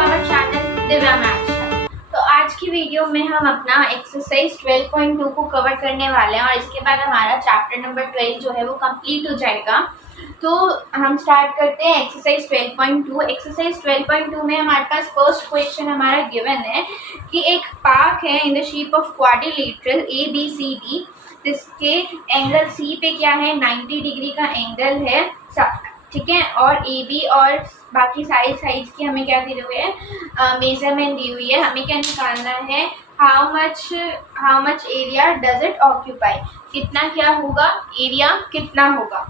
Our channel Divya maths. तो आज की वीडियो में हम अपना एक्सरसाइज 12.2 को कवर करने वाले हैं और इसके बाद हमारा चैप्टर नंबर 12 जो है वो कंप्लीट हो जाएगा। तो हम स्टार्ट करते हैं एक्सरसाइज 12.2। एक्सरसाइज 12.2 में हमारे पास फर्स्ट क्वेश्चन हमारा गिवन है कि एक पार्क है in the shape of quadrilateral ABCD, जिसके एंगल C पे क्या है 90 डिग्री का एंगल है, ठीक है। और AB और बाकी साइड की हमें क्या दी हुई है, मेजरमेंट दी हुई है। हमें क्या निकालना है, how much area does it occupy, कितना क्या होगा, एरिया कितना होगा,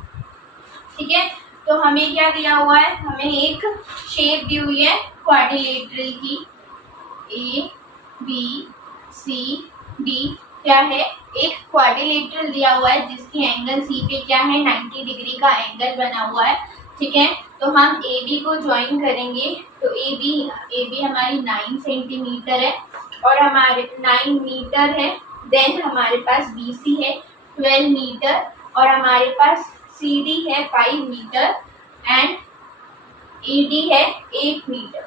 ठीक है। तो हमें क्या दिया हुआ है, हमें एक शेप दी हुई है क्वाड्रिलेटरल की, ABCD क्या है, एक क्वाड्रिलेटरल दिया हुआ है जिसकी एंगल C पे क्या है 90 डिग्री का एंगल बना हुआ है, ठीक है। तो हम AB को ज्वाइन करेंगे, तो AB हमारी 9 सेंटीमीटर है और हमारे 9 मीटर है। देन हमारे पास BC है 12 मीटर और हमारे पास CD है 5 मीटर एंड ED है 8 मीटर,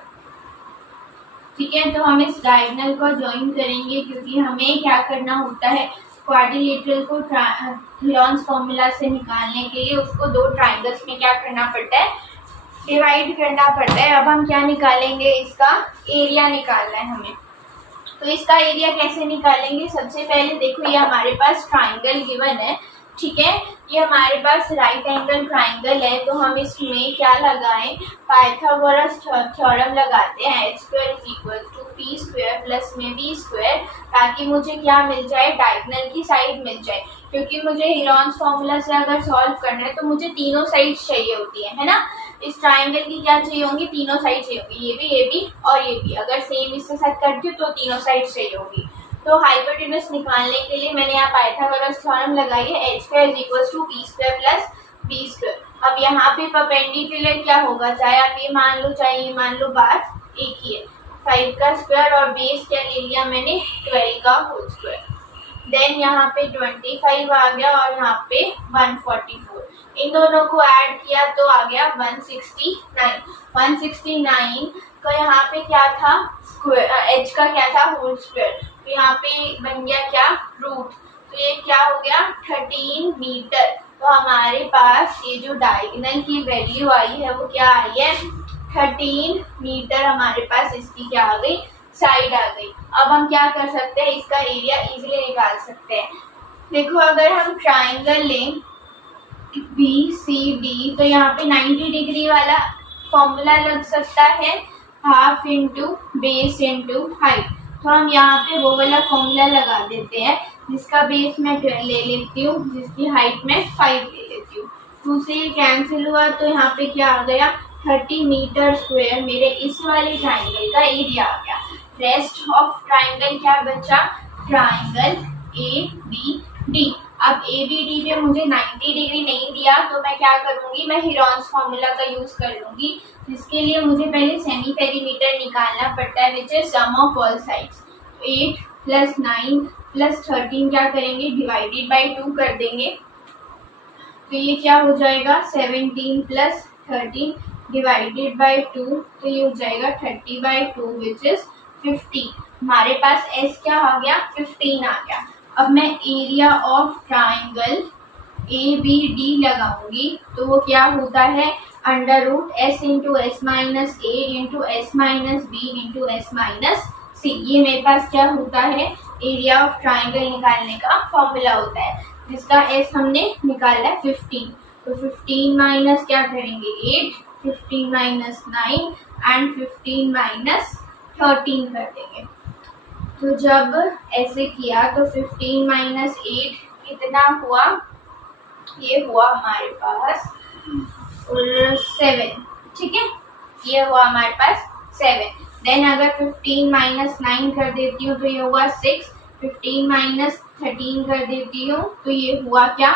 ठीक है। तो हम इस डायगोनल को ज्वाइन करेंगे क्योंकि हमें क्या करना होता है, क्वाड्रिलेटरल को हेरोन्स फॉर्मूला से निकालने के लिए उसको दो ट्राइंगल्स में क्या करना पड़ता है, डिवाइड करना पड़ता है। अब हम क्या निकालेंगे, इसका एरिया निकालना है हमें। तो इसका एरिया कैसे निकालेंगे, सबसे पहले देखो ये हमारे पास ट्राइंगल गिवन है, ठीक है। ये हमारे पास राइट एंगल ट्राइंगल है, तो हम इसमें क्या लगाएं, पाइथागोरस थ्योरम लगाते हैं, h² = p² में b², ताकि मुझे क्या मिल जाए, डायगोनल की साइड मिल जाए। क्योंकि मुझे हेरोन्स फॉर्मूला से अगर सॉल्व करना है तो मुझे तीनों साइड चाहिए होती है ना। इस ट्राइंगल की क्या चाहिए होंगी, तीनों साइड चाहिए होगी, ये भी और ये भी। अगर सेम इसके साथ करती हूँ तो तीनों साइड चाहिए होगी। तो हाइपोटेनस निकालने के लिए मैंने यहाँ पाइथागोरस थ्योरम लगाई है, h² = p² + b²। अब यहाँ पे परपेंडिकुलर क्या होगा, चाहे आप ये मान लो चाहे ये मान लो, बात एक ही है। 5 का स्क्वायर और बेस क्या ले लिया मैंने, 12 का होल स्क्वायर। देन यहाँ पे 25 आ गया और यहाँ पे 144, इन दोनों को ऐड किया तो आ गया 169। तो यहाँ पे क्या था, स्क्वायर h का क्या था, होल स्क्वायर, तो यहाँ पे बन गया क्या, रूट। तो ये क्या हो गया 13 मीटर। तो हमारे पास ये जो डायगोनल की वैल्यू आई है वो क्या आई है, 13 मीटर हमारे पास इसकी क्या आ गई, साइड आ गई। अब हम क्या कर सकते हैं, इसका एरिया इजीली निकाल सकते हैं। देखो अगर हम ट्राइंगल लें BCD, तो यहाँ पे 90 डिग्री वाला फॉर्मूला लग सकता है, half into base into height. तो हम यहाँ पे वो वाला फॉर्मूला लगा देते हैं, जिसका बेस मैं ले लेती हूँ, जिसकी हाइट में 5 ले लेती हूँ। 2 से ये कैंसिल हुआ तो यहाँ पे क्या आ गया, 30 मीटर स्क्वायर मेरे इस वाले ट्राइंगल का एरिया आ गया। रेस्ट ऑफ ट्राइंगल क्या बचा, ट्राइंगल ABD। अब ABD पे मुझे 90 डिग्री नहीं दिया तो मैं क्या करूँगी, मैं हेरोन्स फॉर्मूला का यूज़ कर लूँगी, जिसके लिए मुझे पहले सेमी पेरीमीटर निकालना पड़ता है, which is sum of all sides. 8 + 9 + 13 क्या करेंगे, डिवाइडेड बाई 2 कर देंगे। तो ये क्या हो जाएगा, 17 + 13 डिवाइडेड बाई 2, तो ये हो जाएगा 30/2 विच इज 50। हमारे पास S क्या आ गया, 15 आ गया। अब मैं एरिया ऑफ ट्राइंगल ABD लगाऊंगी, तो वो क्या होता है, √S × S - A × S - B × S - C। ये मेरे पास क्या होता है, एरिया ऑफ ट्राइंगल निकालने का फॉर्मूला होता है, जिसका S हमने निकाला है 15। तो 15 माइनस क्या करेंगे, 8, 15 - 9 एंड 15 - 13 कर देंगे। तो जब ऐसे किया तो 15 - 8 कितना हुआ, ये हुआ हमारे पास 7, ठीक है। ये हुआ हमारे पास 7। देन अगर 15 - 9 कर देती हूँ तो ये हुआ 6, 15 - 13 कर देती हूँ तो ये हुआ क्या,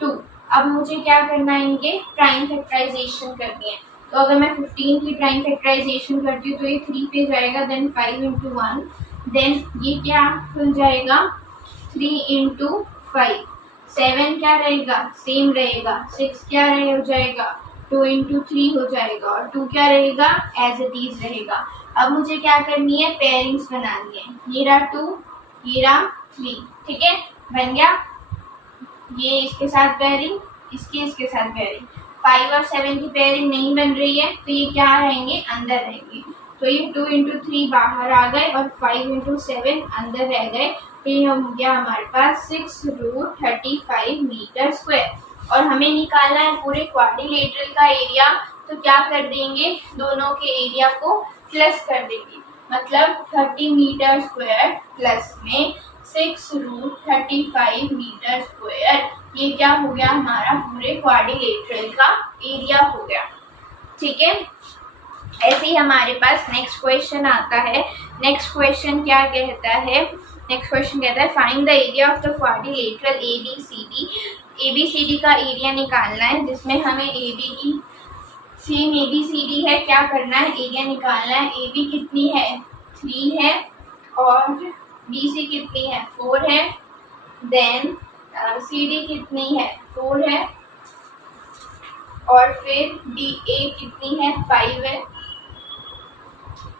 2। अब मुझे क्या करना है, इनके प्राइम फैक्टराइजेशन करनी है। तो अगर मैं 15 की प्राइम फैक्टराइजेशन करती हूँ तो ये 3 पे जाएगा, देन 5 × 1, देन ये क्या खुल जाएगा, 3 × 5, 7 क्या रहेगा, सेम रहेगा, 6 क्या हो जाएगा, 2 × 3 हो जाएगा और 2 क्या रहेगा, एज इट इज रहेगा। अब मुझे क्या करनी है, पेयरिंग्स बनानी है। ये रहा 2, ये रहा 3, ठीक है, बन गया। ये इसके साथ पेयरिंग, इसके साथ पेयरिंग। 5 और 7 की पेयरिंग नहीं बन रही है, तो ये क्या रहेंगे, अंदर रहेंगे। तो ये 2 इंटू 3 बाहर आ गए और 5 इंटू 7 अंदर रह गए। तो ये हो गया हमारे पास 6√35 मीटर स्क्वायर। और हमें निकालना है पूरे क्वाड्रिलेटरल का एरिया। तो क्या कर देंगे, दोनों के एरिया को प्लस कर देंगे। मतलब 30 मीटर स्क्वायर प्लस में 6√35 मीटर स्क्वायर, ये क्या हो गया, हमारा पूरे क्वाड्रिलेटरल का एरिया हो गया। ठीक है, ऐसे ही हमारे पास नेक्स्ट क्वेश्चन आता है। नेक्स्ट क्वेश्चन क्या कहता है, नेक्स्ट क्वेश्चन कहता है find the area of the quadrilateral ABCD। ABCD का एरिया निकालना है, जिसमें हमें AB की सेम ABCD है, क्या करना है, एरिया निकालना है। AB कितनी है, 3 है, और BC कितनी है, 4 है। देन CD कितनी है, 4 है, और फिर DA कितनी है, 5 है।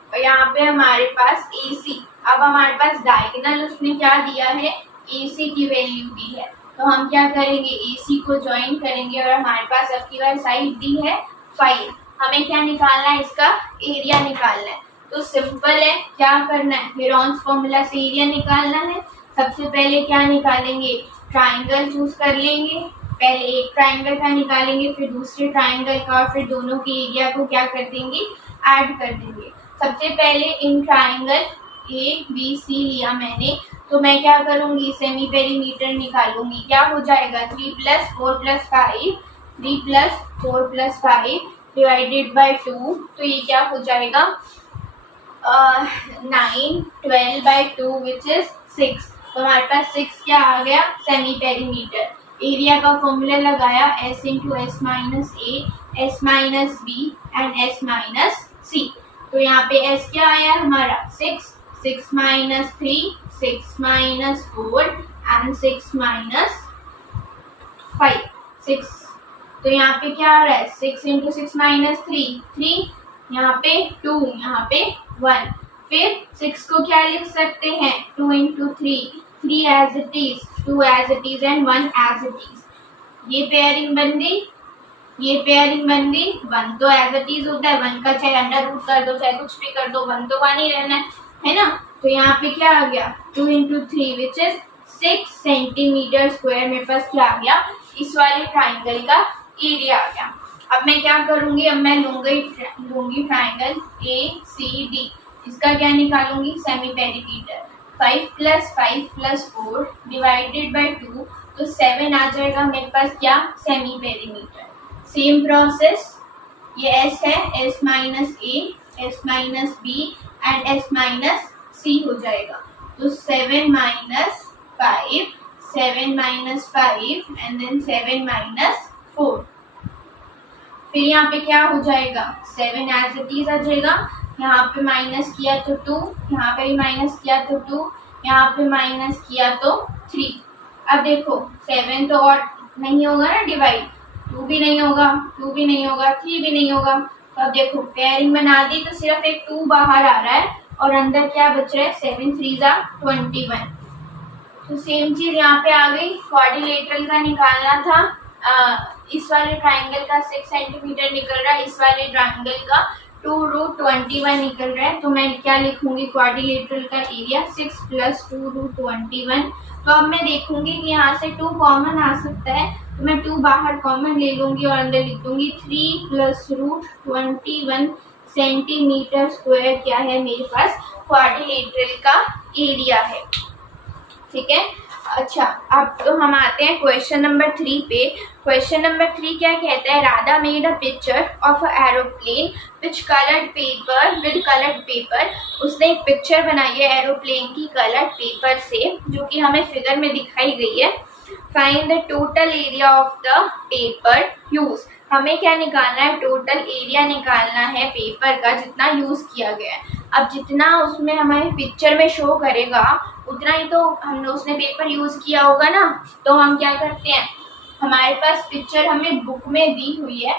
और यहाँ पे हमारे पास AC, अब हमारे पास डायगोनल उसने क्या दिया है, AC की वैल्यू दी है। तो हम क्या करेंगे, AC को ज्वाइन करेंगे, और हमारे पास अब की बार साइड दी है 5। हमें क्या निकालना है, इसका एरिया निकालना है। तो सिंपल है, क्या करना है, हेरोन्स फॉर्मूला से एरिया निकालना है। सबसे पहले क्या निकालेंगे, ट्राइंगल चूज कर लेंगे। पहले एक ट्राइंगल का निकालेंगे, फिर दूसरे ट्राइंगल का, और फिर दोनों के एरिया को क्या कर देंगे, ऐड कर देंगे। सबसे पहले इन ट्राइंगल ABC लिया मैंने, तो मैं क्या करूंगी, सेमी पेरीमीटर निकालूंगी। क्या हो जाएगा, 3 + 4 + 5, 3 + 4 + 5 डिवाइडेड बाय 2। तो ये क्या हो जाएगा, 9, 12/2 विच इज 6। तो हमारे पास 6 क्या आ गया, सेमी पेरीमीटर। एरिया का फॉर्मूला लगाया, S × S - A, S - B and S - C। तो यहाँ पे S क्या आया हमारा, 6, 6 - 3, 6 - 4 एंड 6 - 5, 6। तो यहाँ पे क्या आ रहा है, 6 × 6 - 3, 3, यहाँ पे 2, यहाँ पे 1। फिर 6 को क्या लिख सकते हैं, 2 × 3, 3 as it is, 2 as it is and 1 as it is. ये पेयरिंग बन गई, ये पेयरिंग बन गई। 1 तो एज इट इज होता है, 1 का चाहे अंडर रूट कर दो, चाहे कुछ भी कर दो, 1 तो 1 ही रहना है ना। तो यहाँ पे क्या आ गया, 2 × 3 विच इज 6 सेंटीमीटर स्क्वायर। मेरे पास क्या आ गया, इस वाले ट्राइंगल का एरिया आ गया। अब मैं क्या करूंगी, अब मैं लूंगी ट्राइंगल ACD। इसका क्या निकालूंगी, सेमी पेरीमीटर। 5 + 5 + 4 डिवाइडेड बाय 2, तो 7 आ जाएगा मेरे पास, क्या, सेमी पेरीमीटर। सेम प्रोसेस, ये S है, S - A, S - B and S - C हो जाएगा। तो 7 - 5, 7 - 5 एंड देन 7 - 4। फिर यहाँ पे क्या हो जाएगा, 7 एज इट इज आ जाएगा। यहाँ पे माइनस किया तो 2, यहाँ पे भी माइनस किया तो 2, यहाँ पे माइनस किया तो 3। अब देखो 7 तो और नहीं होगा ना डिवाइड, 2 भी नहीं होगा, 2 भी नहीं होगा, 3 भी नहीं होगा। तो अब देखो पेयरिंग बना दी, तो सिर्फ एक 2 बाहर आ रहा है और अंदर क्या बच रहा है, 7 3 = 21। तो सेम चीज यहाँ पे आ गई। क्वाड्रिलेटरल का निकालना था, इस वाले ट्राइंगल का 6 सेंटीमीटर निकल रहा है, इस वाले ट्राइंगल का 2√21 निकल रहा है। तो मैं क्या लिखूंगी, क्वाड्रिलेटरल का एरिया 6 + 2√21। तो अब मैं देखूंगी कि यहाँ से 2 कॉमन आ सकता है, तो मैं 2 बाहर कॉमन ले लूंगी और अंदर लिख दूंगी 3 + √21 सेंटीमीटर स्क्वायर क्या है मेरे पास, क्वाड्रिलेटरल का एरिया है। ठीक है, अच्छा अब तो हम आते हैं क्वेश्चन नंबर 3 पे। क्वेश्चन नंबर 3 क्या कहता है, Radha made a picture of a aeroplane which coloured paper with coloured paper. उसने एक पिक्चर बनाई है एरोप्लेन की कलर्ड पेपर से, जो कि हमें फिगर में दिखाई गई है। Find the total area of the paper use. हमें क्या निकालना है, टोटल एरिया निकालना है पेपर का, जितना यूज किया गया है। अब जितना उसमें हमारे पिक्चर में शो करेगा उतना ही तो हमने उसने पेपर यूज किया होगा ना। तो हम क्या करते हैं, हमारे पास पिक्चर हमें बुक में दी हुई है,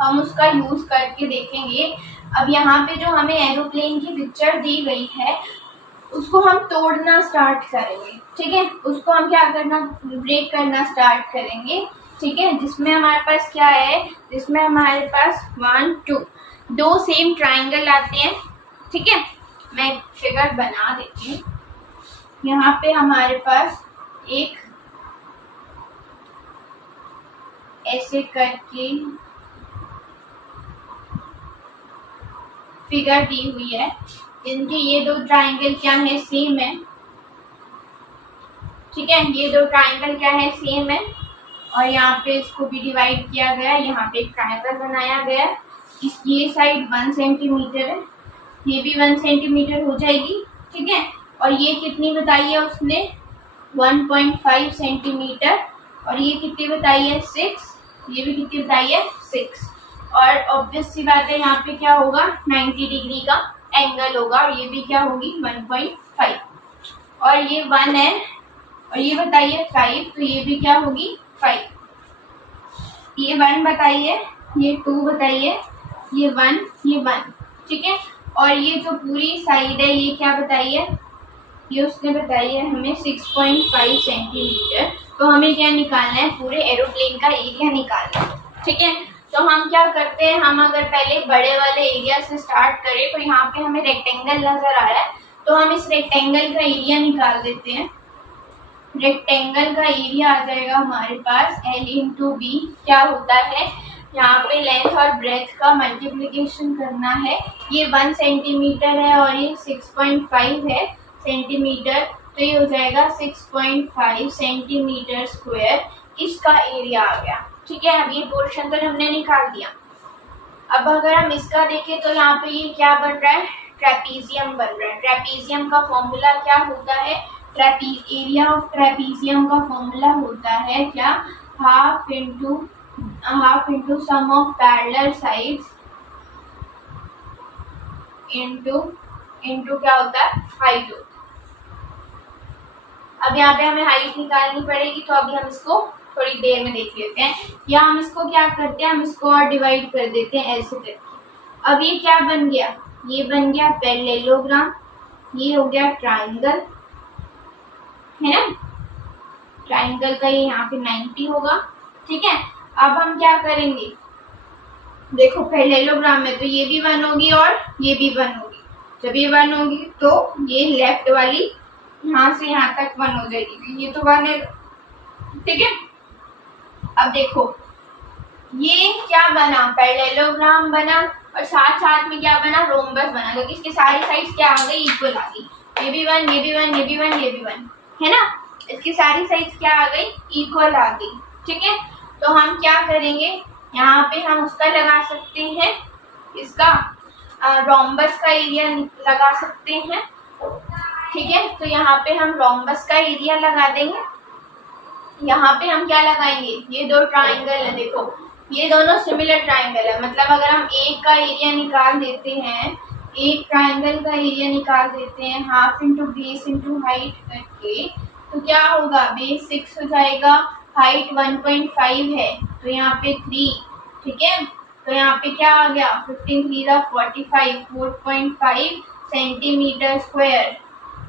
हम उसका यूज करके देखेंगे। अब यहाँ पे जो हमें एरोप्लेन की पिक्चर दी गई है उसको हम तोड़ना स्टार्ट करेंगे, ठीक है। उसको हम क्या करना, ब्रेक करना स्टार्ट करेंगे, ठीक है। जिसमें हमारे पास क्या है, जिसमें हमारे पास 1 2 दो सेम ट्राइंगल आते हैं, ठीक है। मैं फिगर बना देती हूँ। यहाँ पे हमारे पास एक ऐसे करके फिगर दी हुई है, जिनके ये दो ट्राइंगल क्या है, सेम है, ठीक है। ये दो ट्राइंगल क्या है, सेम है। और यहाँ पे इसको भी डिवाइड किया गया है, यहाँ पे एक ट्राइंगल बनाया गया है। ये साइड 1 सेंटीमीटर है, ये भी 1 सेंटीमीटर हो जाएगी, ठीक है। और ये कितनी बताई है उसने, 1.5 सेंटीमीटर। और ये कितनी बताई है, 6। ये भी कितनी बताई है, 6। और ऑब्वियस सी बात है, यहाँ पे क्या होगा, 90 डिग्री का एंगल होगा। और ये भी क्या होगी, 1.5। और ये 1 है और ये बताइए 5, तो ये भी क्या होगी, 5। ये 1 बताइए, ये 2 बताइए, ये 1, ये 1, ठीक है। और ये जो पूरी साइड है ये क्या बताइए, ये उसने बताई है हमें 6.5 सेंटीमीटर। तो हमें क्या निकालना है, पूरे एरोप्लेन का एरिया निकालना है, ठीक है। तो हम क्या करते हैं, हम अगर पहले बड़े वाले एरिया से स्टार्ट करें, तो यहाँ पे हमें रेक्टेंगल नजर आ रहा है, तो हम इस रेक्टेंगल का एरिया निकाल देते हैं। रेक्टेंगल का एरिया आ जाएगा हमारे पास L इंटू बी। क्या होता है, यहाँ पे लेंथ और ब्रेथ का मल्टीप्लिकेशन करना है। ये 1 सेंटीमीटर है और ये 6.5 है सेंटीमीटर, तो ये हो जाएगा 6.5 सेंटीमीटर स्क्वायर। इसका एरिया आ गया, ठीक है। अब ये पोर्शन तो हमने निकाल दिया। अब अगर हम इसका देखें तो यहाँ पे ये क्या बन रहा है, ट्रेपीजियम बन रहा है। ट्रेपीजियम का फॉर्मूला क्या होता है, एरिया ऑफ ट्रेपीजियम का फॉर्मूला होता है क्या, half into sum of parallel sides into क्या होता है, हाइट होता है। अब यहाँ पे हमें हाइट निकालनी पड़ेगी, तो अभी हम इसको थोड़ी देर में देख लेते हैं। या हम इसको क्या करते हैं, हम इसको और डिवाइड कर देते हैं ऐसे करके। अब ये क्या बन गया, ये बन गया पैरेललोग्राम, ये हो गया ट्राइंगल, है ना। ट्राइंगल का ये यहाँ पे 90 होगा, ठीक है। अब हम क्या करेंगे, देखो पैरेललोग्राम में तो ये भी 1 होगी और ये भी 1 होगी। जब ये 1 होगी तो ये लेफ्ट वाली यहाँ से यहाँ तक 1 हो जाएगी, ये तो 1 है, ठीक है। अब देखो ये क्या बना, पैरेललोग्राम बना और साथ साथ में क्या बना, रोम्बस बना, क्योंकि इसके सारी साइड्स क्या आ गई, इक्वल आ गई। ये भी 1, ये भी 1, ये भी 1, ये भी 1, है ना। इसकी सारी साइड्स क्या आ गई, इक्वल आ गई, ठीक है। तो हम क्या करेंगे, यहाँ पे हम उसका लगा सकते हैं, इसका रोम्बस का एरिया लगा सकते हैं, ठीक है। तो यहाँ पे हम रोम्बस का एरिया लगा देंगे। यहाँ पे हम क्या लगाएंगे, ये दो ट्राइंगल है, देखो ये दोनों सिमिलर ट्राइंगल है, मतलब अगर हम एक का एरिया निकाल देते हैं, एक ट्राइंगल का एरिया निकाल देते हैं half into base into height करके, तो क्या होगा, बेस 6 हो जाएगा, हाइट 1.5 है, तो यहाँ पे 3, ठीक है। तो यहाँ पे क्या आ गया, 15 3 45, 4.5 सेंटीमीटर स्क्वायर।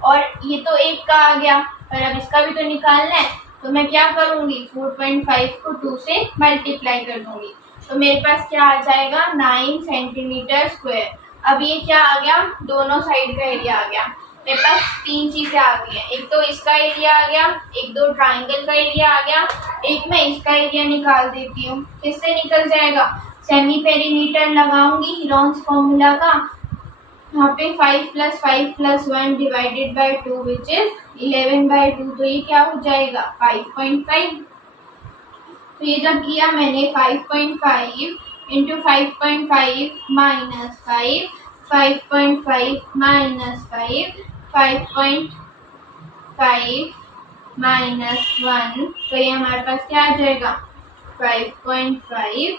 और ये तो एक का आ गया, पर अब इसका भी तो निकालना है, तो मैं क्या करूँगी, 4.5 को 2 से मल्टीप्लाई कर दूंगी, तो मेरे पास क्या आ जाएगा, 9 सेंटीमीटर स्क्वायर। अब ये क्या आ गया, दोनों साइड का एरिया आ गया। मेरे पास 3 चीजें आ गई हैं, एक तो इसका एरिया आ गया, एक दो ट्राइंगल का एरिया आ गया, एक मैं इसका एरिया निकाल देती हूँ। किससे निकल जाएगा, सेमी पेरीमीटर लगाऊंगी हीरोन्स फॉर्मूला का। यहाँ पे 5 + 5 + 1 डिवाइडेड बाय 2 विच इज 11/2, तो ये क्या हो जाएगा, 5.5। तो ये जब किया मैंने 5.5 इंटू 5.5 माइनस 5, 5.5 माइनस 5, 5.5 माइनस 1, तो ये हमारे पास क्या आ जाएगा, 5.5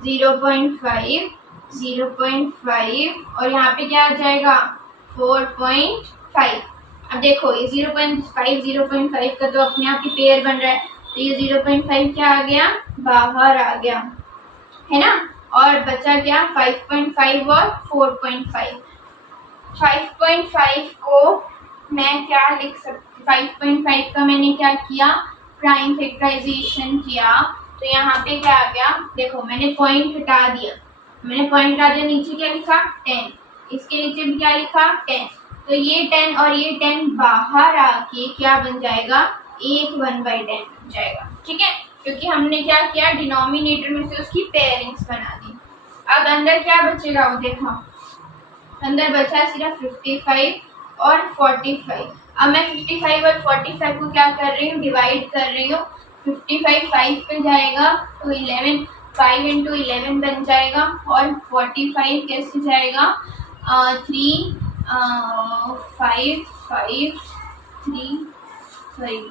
0.5 0.5 और यहाँ पे क्या आ जाएगा, 4.5। अब देखो ये 0.5 0.5 का तो अपने आप ही पेयर बन रहा है, तो ये 0.5 क्या आ गया, बाहर आ गया, है ना। और बचा क्या 5.5 और 4.5। 5.5 को मैं क्या लिख सकती, 5.5 का मैंने क्या किया, प्राइम फैक्टराइजेशन किया, तो यहाँ पे क्या आ गया, देखो मैंने पॉइंट हटा दिया, नीचे क्या लिखा 10, इसके नीचे भी क्या लिखा 10, तो ये 10 और ये 10 बाहर आके क्या बन जाएगा, एक 1/10 बन जाएगा, ठीक है, क्योंकि हमने क्या किया, डिनोमिनेटर में से उसकी पेयरिंग्स बना दी। अब अंदर क्या बचेगा वो देखो, अंदर बचा सिर्फ 55 और 45। अब मैं 55 और 45 को क्या कर रही हूँ, डिवाइड कर रही हूँ। 55 5 पे जाएगा तो 11, 5 into 11 बन जाएगा, और 45 कैसे जाएगा, 3 5 5 3 5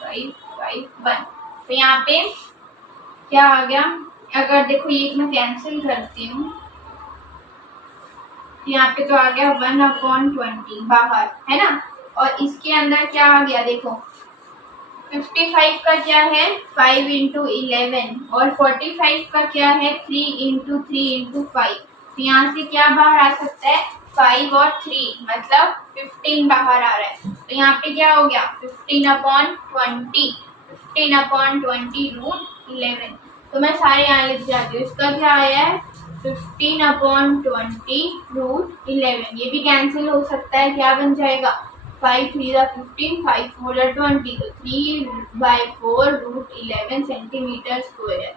5 1। तो यहाँ पे क्या आ गया, अगर देखो ये मैं कैंसिल करती हूँ, यहाँ पे तो आ गया 1/20 बाहर, है ना, और इसके अंदर क्या आ गया देखो, 55 का क्या है 5 into 11, और 45 का क्या है 3 into 3 into 5। तो यहाँ से क्या बाहर आ सकता है, 5 और 3, मतलब 15 बाहर आ रहा है। तो यहाँ पे क्या हो गया 15/20, 15/20 रूट 11। तो मैं सारे यहाँ लिख जाती हूँ, इसका क्या आया है 15/20 रूट 11। ये भी कैंसिल हो सकता है, क्या बन जाएगा 5 3 15, 5 4 20, तो 3/4 रूट 11 सेंटीमीटर स्क्वायर।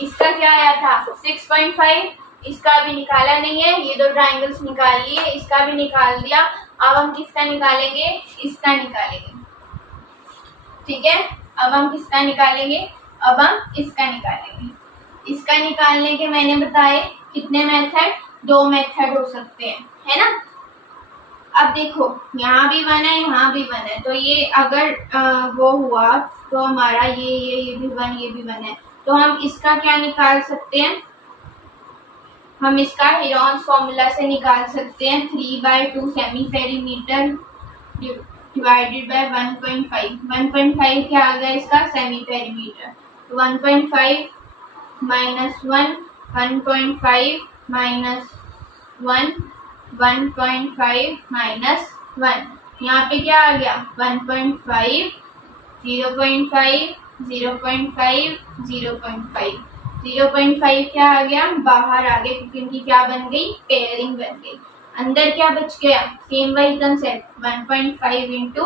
इसका क्या आया था 6.5, इसका भी निकाला नहीं है, ये दो ट्राइंगल्स निकाल लिए, इसका भी निकाल दिया। अब हम किसका निकालेंगे, इसका निकालेंगे, ठीक है, अब हम किसका निकालेंगे, अब हम इसका निकालेंगे। इसका निकालने के मैंने बताए कितने मेथड, 2 मेथड हो सकते हैं, है ना। अब देखो यहाँ भी 1 है, यहाँ भी 1 है, तो ये अगर वो हुआ तो हमारा ये भी 1, ये भी 1 है, तो हम इसका क्या निकाल सकते हैं, हम इसका हेरॉन्स फॉर्मूला से निकाल सकते हैं, 3/2 सेमी पेरीमीटर डिवाइडेड बाय 1.5। 1.5 क्या आ गया इसका सेमी पेरीमीटर, तो 1.5 -1, 1.5 -1, 1.5 -1, यहाँ पे क्या आ गया 1.5, 0.5, 0.5, 0.5, 0.5 क्या आ गया बाहर आ गया, क्योंकि इनकी क्या बन गई, पेयरिंग बन गई। अंदर क्या बच गया, सेम वही कंसेप्ट, 1.5 into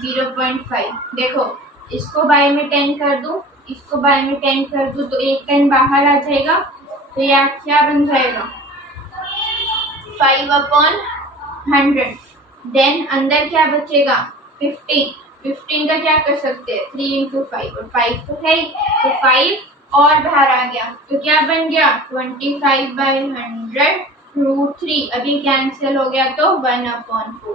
0.5। देखो इसको बाय में 10 कर दूं, इसको बाय में 10 कर दूं, तो एक 10 बाहर आ जाएगा, तो यह क्या बन जाएगा 5/100। देन अंदर क्या बचेगा 15, 15 का क्या कर सकते हैं 3 into 5, और 5 तो है ही, तो 5 और बाहर आ गया, तो क्या बन गया 25/100 रूट 3। अभी कैंसिल हो गया तो 1/4।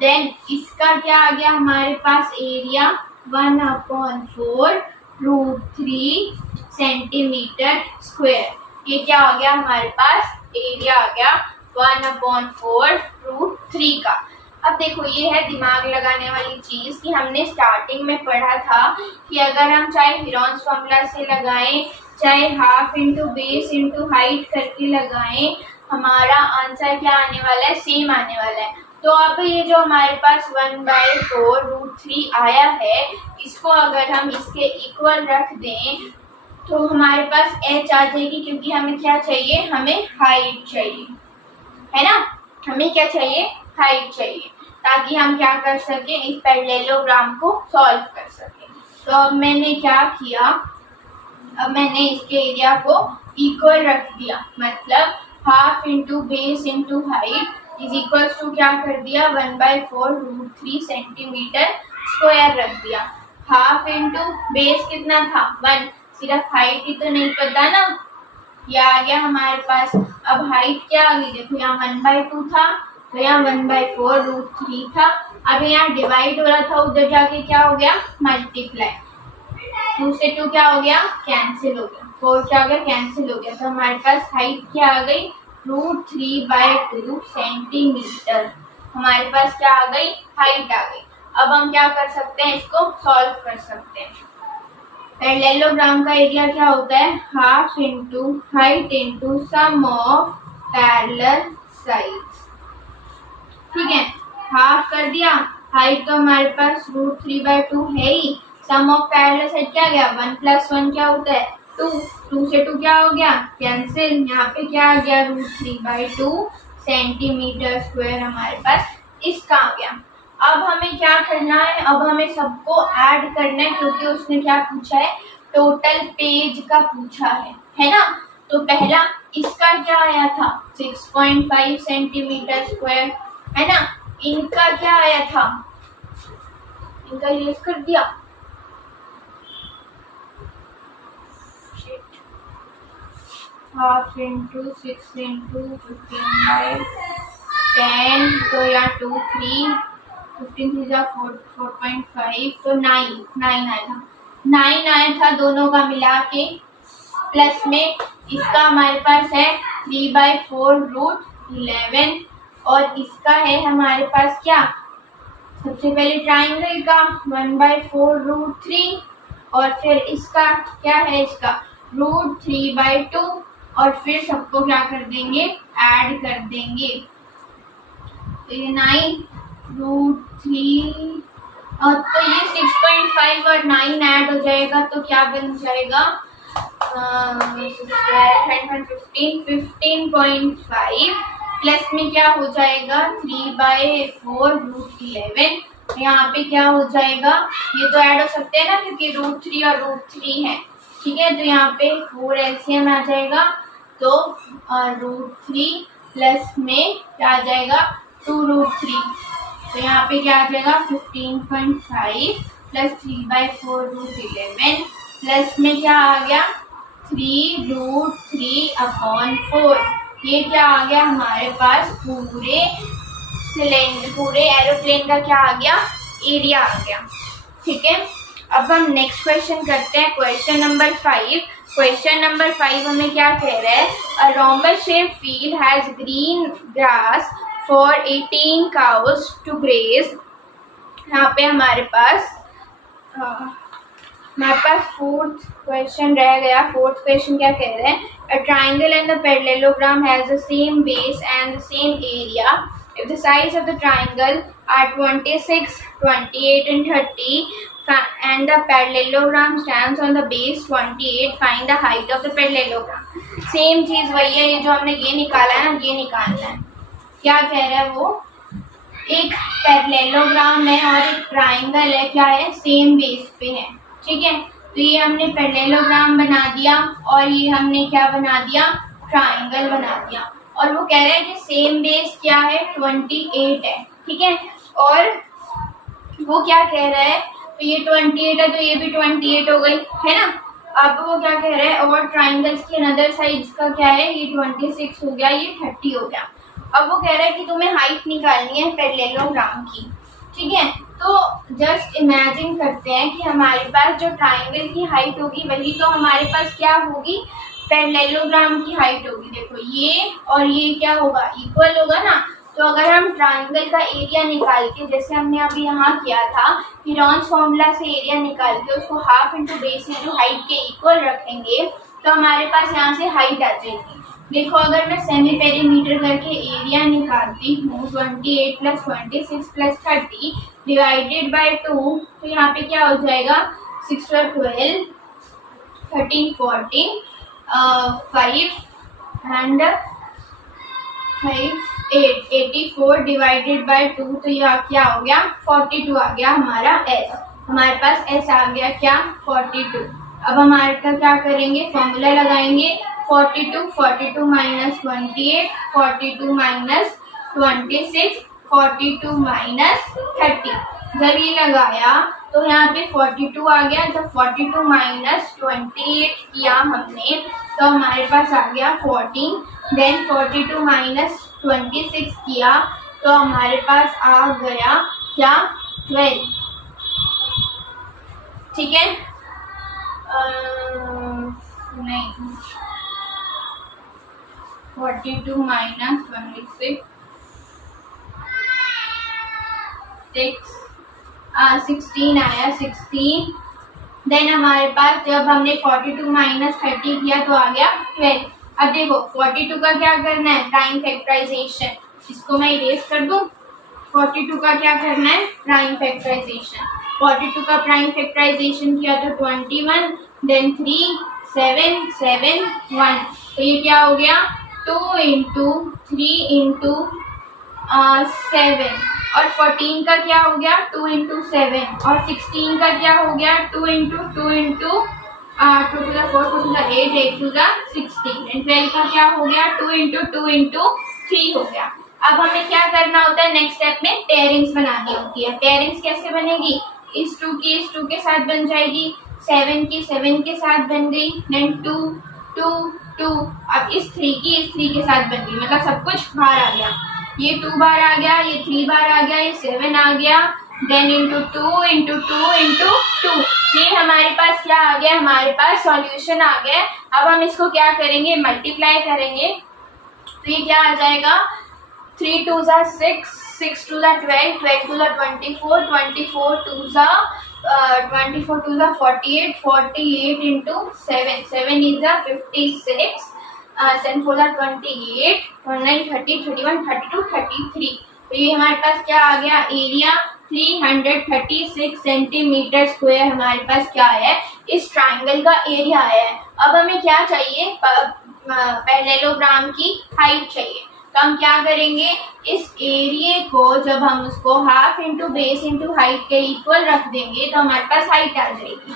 देन इसका क्या आ गया हमारे पास एरिया 1/4 रूट 3 सेंटीमीटर स्क्वायर। ये क्या आ गया हमारे पास एरिया आ गया 1/4 रूट 3 का। अब देखो ये है दिमाग लगाने वाली चीज कि हमने स्टार्टिंग में पढ़ा था कि अगर हम चाहे हेरॉन्स फॉर्मूला से लगाएं, चाहे half into base into height करके लगाएं, हमारा आंसर क्या आने वाला है, सेम आने वाला है। तो अब ये जो हमारे पास 1/4 रूट 3 आया है, इसको अगर हम इसके इक्वल रख दें तो हमारे पास h आ जाएगी, क्योंकि हमें क्या चाहिए, हमें हाइट चाहिए, है ना, हमें क्या चाहिए, हाइट चाहिए, ताकि हम क्या कर सकें, इस पैरेललोग्राम को सॉल्व कर सकें। तो अब मैंने क्या किया, अब मैंने इसके एरिया को इक्वल रख दिया, मतलब half into base into height is equal to क्या कर दिया 1/4 रूट 3 सेंटीमीटर स्क्वायर रख दिया। हाफ इंटू बेस कितना था 1, सिर्फ हाइट ही तो नहीं पता ना, ये आ गया हमारे पास। अब हाइट क्या आ गई, देखो यहाँ 1/2 था, तो यहाँ 1/4 रूट 3 था। अब यहाँ डिवाइड हो रहा था, उधर जाके क्या हो गया मल्टीप्लाई, 2 से 2 क्या हो गया कैंसिल हो गया, 4 क्या हो गया कैंसिल हो गया, तो हमारे पास हाइट क्या आ गई रूट 3/2 सेंटीमीटर। हमारे पास क्या आ गई, हाइट आ गई। अब हम क्या कर सकते हैं, इसको सॉल्व कर सकते हैं। पैरेललोग्राम का एरिया क्या होता है, half into height into sum of parallel sides. ठीक है, हाफ कर दिया, हाइट तो हमारे पास √3/2 है ही, सम ऑफ पैरेलल साइड क्या गया 1 + 1 क्या होता है 2, 2 से 2 क्या हो गया कैंसिल, यहाँ पे क्या आ गया √3/2 सेंटीमीटर स्क्वायर हमारे पास इसका आ गया। अब हमें क्या करना है, अब हमें सबको ऐड करना है क्योंकि उसने क्या पूछा है, टोटल पेज का पूछा है ना। तो पहला इसका क्या आया था 6.5 सेंटीमीटर स्क्वायर, है ना। इनका क्या आया था, इनका यूज कर दिया, हाफ इंटू 6 इंटू 15/10, तो या 2 3 15 3 4.5, तो 9 आया था, 9 आया था दोनों का मिला के। प्लस में इसका हमारे पास है 3/4√11 और इसका है हमारे पास क्या, सबसे पहले ट्राइंगल का 1/4√3 और फिर इसका क्या है, इसका √3/2 और फिर सबको क्या कर देंगे ऐड कर देंगे। तो ये 9√3 और तो ये 6.5 और 9 ऐड हो जाएगा तो क्या बन जाएगा 15.5 प्लस में क्या हो जाएगा 3/4√11। यहाँ पे क्या हो जाएगा, ये तो ऐड हो सकते हैं ना क्योंकि √3 और √3 है। ठीक है, तो यहाँ पे 4 एलसीएम आ जाएगा, तो √3 प्लस में क्या आ जाएगा 2√3, तो यहाँ पे क्या आ जाएगा 15.5 प्लस 3/4√11 प्लस में क्या आ गया 3√3/4। ये क्या आ गया हमारे पास पूरे सिलेंडर, पूरे एरोप्लेन का क्या आ गया एरिया आ गया। ठीक है, अब हम नेक्स्ट क्वेश्चन करते हैं, क्वेश्चन नंबर 5। क्वेश्चन नंबर 5 हमें क्या कह रहा है, a rhombus shape field has green grass for 18 cows to graze. यहाँ पे हमारे पास फोर्थ क्वेश्चन रह गया। फोर्थ क्वेश्चन क्या कह रहे हैं, a triangle and the parallelogram has the same base and the same area. If the sides of the triangle are 26, 28 and 30 and the parallelogram stands on the base 28, find the height of the parallelogram। Same चीज वही है, ये जो हमने ये निकाला है ना, ये निकालना है। क्या कह रहा है वो, एक पैरेललोग्राम है और एक ट्राइंगल है, क्या है सेम बेस पे है। ठीक है, तो ये हमने पैरेललोग्राम बना दिया और ये हमने क्या बना दिया ट्राइंगल बना दिया, और वो कह रहे हैं कि सेम बेस क्या है 28 है। ठीक है, और वो क्या कह रहा है, तो ये 28 है तो ये भी 28 हो गई, है ना। अब वो क्या कह रहा है, और ट्राइंगल्स की अनदर साइड्स का क्या है, ये 26 हो गया, ये 30 हो गया। अब वो कह रहा है कि तुम्हें हाइट निकालनी है पैरेललोग्राम की। ठीक है, तो जस्ट इमेजिन करते हैं कि हमारे पास जो ट्राइंगल की हाइट होगी वही तो हमारे पास क्या होगी पैरेललोग्राम की हाइट होगी। देखो ये और ये क्या होगा इक्वल होगा ना, तो अगर हम ट्राइंगल का एरिया निकाल के, जैसे हमने अभी यहाँ किया था पिरॉन्स फॉर्मूला से एरिया निकाल के उसको half into base into height के इक्वल रखेंगे तो हमारे पास यहाँ से हाइट आ जाएगी। देखो अगर मैं सेमी पेरीमीटर करके एरिया निकालती हूँ 28 + 26 + 30 डिवाइडेड बाय 2, तो यहाँ पे क्या हो जाएगा 6 + 12 13 14 5 and 5 8 84 डिवाइडेड बाय 2, तो यह क्या हो गया 42 आ गया हमारा एस। हमारे पास एस आ गया क्या 42। अब हमारे का क्या करेंगे, फॉर्मूला लगाएंगे 42 42 - 28 42 - 26 42 - 30। जब ये लगाया तो यहाँ पे 42 आ गया, जब 42 - 28 किया हमने तो हमारे पास आ गया 14, देन 42 - 26 किया तो हमारे पास आ गया क्या 12। ठीक है, नहीं 42 - 26 16 आया 16 देन हमारे पास जब हमने 42 माइनस 30 किया तो आ गया 12। अब देखो 42 का क्या करना है, प्राइम फैक्टराइजेशन, इसको मैं इरेज कर दूं। 42 का क्या करना है, प्राइम फैक्टराइजेशन। 42 का प्राइम फैक्टराइजेशन किया तो 21, देन 3 7 7 1, तो ये क्या हो गया 2 इंटू 3 इंटू 7, और 14 का क्या हो गया 2 इंटू 7, और 16 का क्या हो गया 2 into 2 into 2 to the 4 4 to the 8 8 to the 16, and 12 का क्या हो गया 2 इंटू 2 इंटू 3 हो गया। अब हमें क्या करना होता है, नेक्स्ट स्टेप में पेयरिंग्स बनानी होती है। पेयरिंग्स कैसे बनेगी, इस 2 की इस 2 के साथ बन जाएगी, 7 की 7 के साथ बन गई, देन 2 2 2, अब इस 3 की इस 3 के साथ बन गई, मतलब सब कुछ बाहर आ गया। ये 2 बार आ गया, ये 3 बार आ गया, ये 7 आ गया, देन इंटू 2 इंटू 2 इंटू 2, ये हमारे पास क्या आ गया, हमारे पास सॉल्यूशन आ गया। अब हम इसको क्या करेंगे, मल्टीप्लाई करेंगे, तो ये क्या आ जाएगा 3 2 ज़ा 6 6 2 ज़ा 12 12 2 ज़ा 24 24 2 ज़ा 24 2 ज़ा 48 48 इंटू 7 7 इज ज़ा 56, 7 4 ज़ा 28 19 30 31 32 33, तो ये हमारे पास क्या आ गया, एरिया 336 सेंटीमीटर स्क्वायर हमारे पास क्या है, इस ट्राइंगल का एरिया आया है। अब हमें क्या चाहिए, पैरेललोग्राम की हाइट चाहिए, तो हम क्या करेंगे, इस एरिया को जब हम उसको half into base into height के इक्वल रख देंगे तो हमारे पास हाइट आ जाएगी।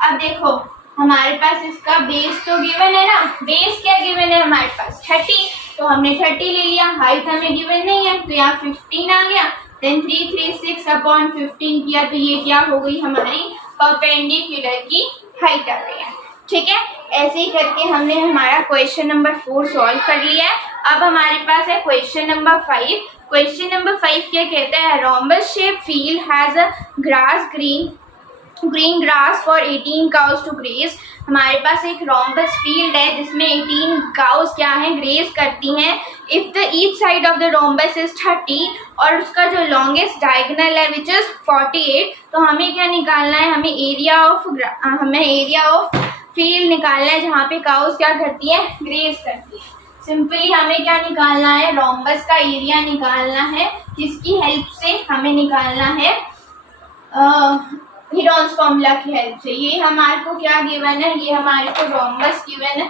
अब देखो हमारे पास इसका बेस तो गिवन है ना, बेस क्या गिवन है हमारे पास 30, तो हमने 30 ले लिया, हाइट हमें गिवन नहीं है तो यहाँ 15 आ गया, देन 336 अपॉन 15 किया तो ये क्या हो गई, हमारी परपेंडिकुलर की हाइट आ गई है। ठीक है, ऐसे ही करके हमने हमारा क्वेश्चन नंबर 4 सॉल्व कर लिया है। अब हमारे पास है क्वेश्चन नंबर 5। क्वेश्चन नंबर 5 क्या कहता है, rhombus shape field has a grass green grass for 18 cows to graze. हमारे पास एक रोम्बस फील्ड है जिसमें 18 काउज क्या है, ग्रेज करती हैं। If the each side of the rhombus is 30 और उसका जो लॉन्गेस्ट डायगोनल है विच इज 48, तो हमें क्या निकालना है, हमें एरिया ऑफ फील्ड निकालना है जहाँ पे काउज क्या करती है, ग्रेज करती है। सिंपली हमें क्या निकालना है, रोम्बस का एरिया निकालना है, जिसकी हेल्प से हमें निकालना है हीरोन्स फॉर्मूला की हेल्प से। ये हमारे को क्या गिवन है, ये हमारे को रोम्बस गिवन है,